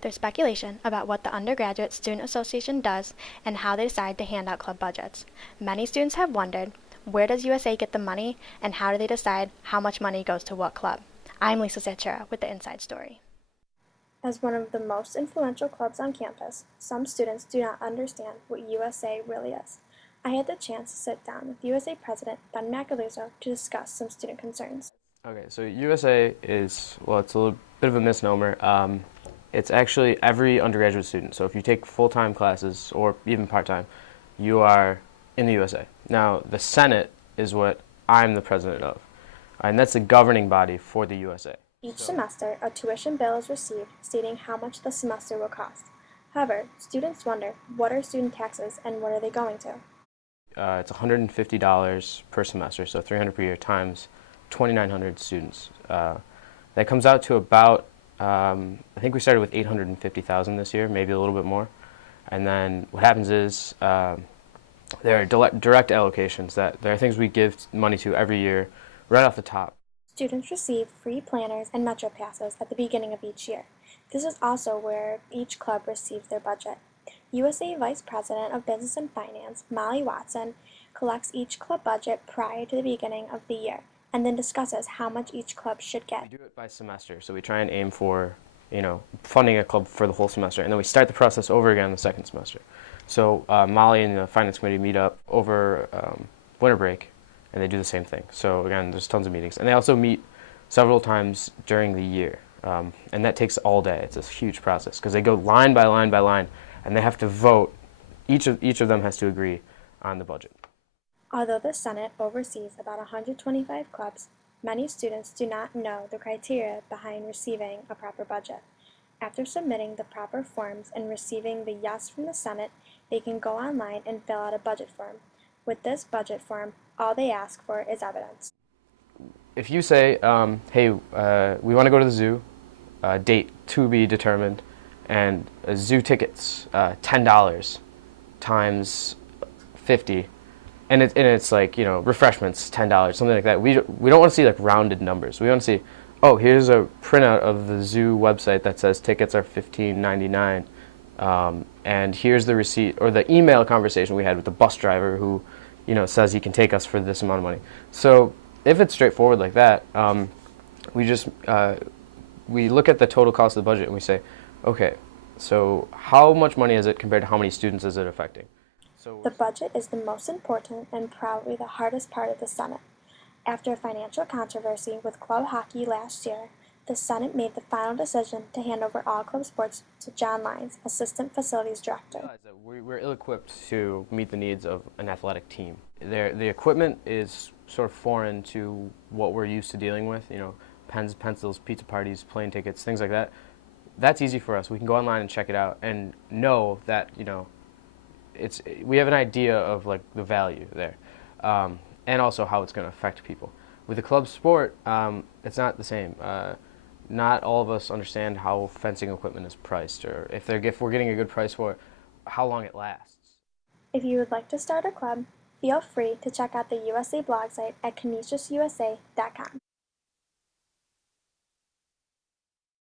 There's speculation about what the Undergraduate Student Association does and how they decide to hand out club budgets. Many students have wondered, where does USA get the money and how do they decide how much money goes to what club? I'm Lisa Sachera with the Inside Story. As one of the most influential clubs on campus, some students do not understand what USA really is. I had the chance to sit down with USA President Ben Macaluso to discuss some student concerns. Okay, so USA is, well, it's a little bit of a misnomer. It's actually every undergraduate student. So if you take full-time classes or even part-time, you are in the USA. Now, the Senate is what I'm the president of, and that's the governing body for the USA. Each semester, a tuition bill is received stating how much the semester will cost. However, students wonder, what are student taxes and what are they going to? It's $150 per semester, so $300 per year times 2,900 students. That comes out to about, I think we started with 850,000 this year, maybe a little bit more. And then what happens is there are direct allocations, that there are things we give money to every year right off the top. Students receive free planners and Metro passes at the beginning of each year. This is also where each club receives their budget. USA Vice President of Business and Finance, Molly Watson, collects each club budget prior to the beginning of the year and then discusses how much each club should get. We do it by semester, so we try and aim for, funding a club for the whole semester, and then we start the process over again the second semester. So Molly and the Finance Committee meet up over winter break, and they do the same thing. So again, there's tons of meetings. And they also meet several times during the year, and that takes all day. It's a huge process, because they go line by line by line, and they have to vote. Each of them has to agree on the budget. Although the Senate oversees about 125 clubs, many students do not know the criteria behind receiving a proper budget. After submitting the proper forms and receiving the yes from the Senate, they can go online and fill out a budget form. With this budget form, all they ask for is evidence. If you say, hey, we want to go to the zoo, date to be determined, and zoo tickets, $10 times 50, and it's like, refreshments, $10, something like that. We don't want to see like rounded numbers. We want to see, oh, here's a printout of the zoo website that says tickets are $15.99, and here's the receipt, or the email conversation we had with the bus driver who, says he can take us for this amount of money. So if it's straightforward like that, we look at the total cost of the budget and we say, okay, so how much money is it compared to how many students is it affecting? The budget is the most important and probably the hardest part of the Senate. After a financial controversy with club hockey last year, the Senate made the final decision to hand over all club sports to John Lyons, Assistant Facilities Director. We're ill-equipped to meet the needs of an athletic team. The equipment is sort of foreign to what we're used to dealing with, pens, pencils, pizza parties, plane tickets, things like that. That's easy for us. We can go online and check it out and know that, we have an idea of like the value there, and also how it's going to affect people. With the club sport, it's not the same. Not all of us understand how fencing equipment is priced, or if we're getting a good price for it, how long it lasts. If you would like to start a club, feel free to check out the USA blog site at canisiususa.com.